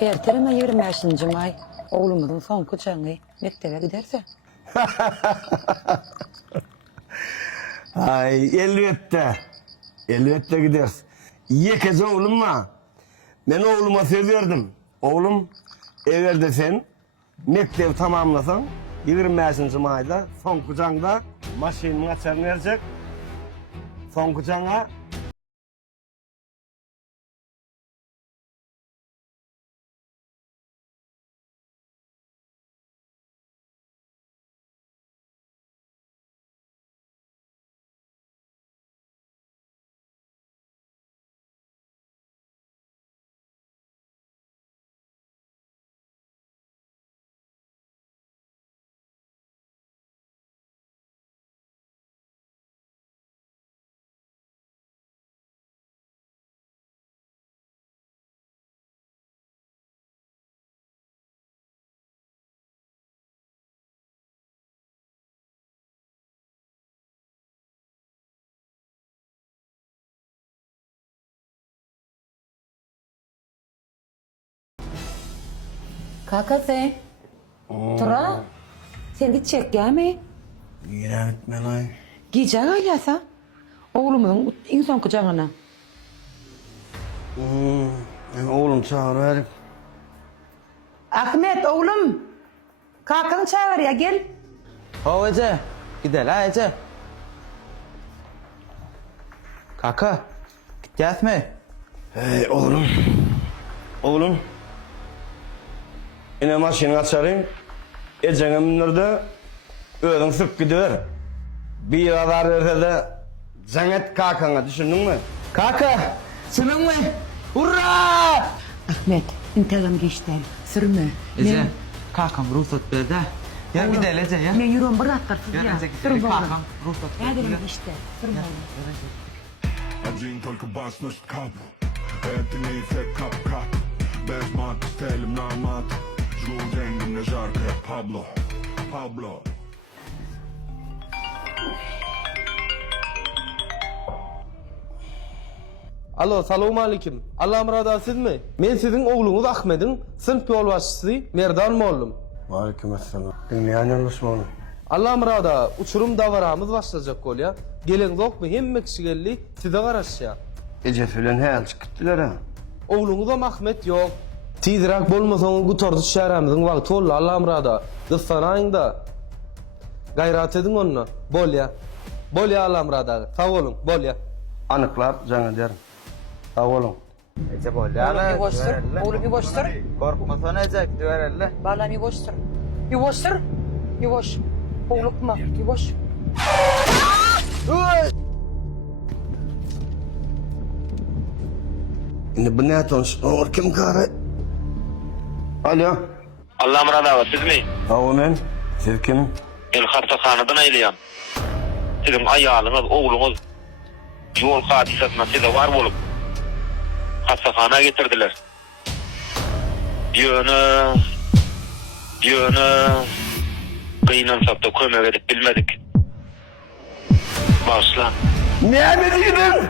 Erteleme 25. may oğlumuzun son kucağına mektebe giderse. Ay elbette. Elbette gideriz. Yekece oğlum var. Ben oğluma söz verdim. Oğlum eğer de sen mektep tamamlasan 25. mayda son kucağında maşinin açarını verecek. Son kucağına Kakası. Tura. Sen gidecek gelme. yine etme lan. Giyecek aylasa. Oğlumuzun en son kucağına. Oğlum çağırıverim. Ahmet oğlum. Kalkın çağır ya gel. Hov Ece, gidelim ha Ece. Kaka, gideceğiz mi? Hey oğlum. Oğlum. Yine maşını açarım. Ecene minirde ödün sık gidiver. Bir radar verse de cennet kalkana düşündün mü? Kaka, senin mi? Hurra! Ahmet, intikam geçti. Sürme. Ece, kakam ruhsat verdi. Ya gidelim Ece ya. Ben yürüyorum bırak karsız ya. Ece Sürme gidelim, oğlum. kakam ruhsat Hadi verdi. lan işte. Sürme oğlum. Один только бас наш кап. Это не эффект кап-кап. Без мат, стелим на мат. Жгу деньги на жаркое Пабло. Пабло. Alo, salamu aleyküm. Allah murada sizmi? Men sizin oğlunuz Ahmet'in sınıf yol başçısı Merdan Mollum. Aleykümselam. Dinleyen yanlış mı oğlum? Allah murada uçurum davaramız başlayacak kol ya. Gelen yok mu? Hem kişi geldi size karşı ya. Ece filan hel çıktılar ha. Oğlunuz da Ahmet yok. Tizrak bolmasanız bu tordu şehrimizin vakti oldu Allah murada. Kıssanayın da. Gayrat edin onunla. Bol ya. Bol ya Allah murada. Sağ olun. Bol ya. Anıklar canı derim. Sağ olun. Ece bol ya. Oğlum bir boştur. Oğlum bir boştur. Korkma sonra Ece, gidiverelim. Vallahi bir boştur. Bir boştur. Bir boş. Oğlukma. Bir boş. Şimdi bu ne tanış? Oğul kim karı? Alo. Allah murada siz mi? Avumen. Siz kim? Ben hastaxanadan aýlyam. Sizin aýalyňyz, oğluňyz yol hadisasyna size var bolup hastaxana getirdiler. Ýöne kıynansap da kömek edip bilmedik. Başla. Ne mi dedin?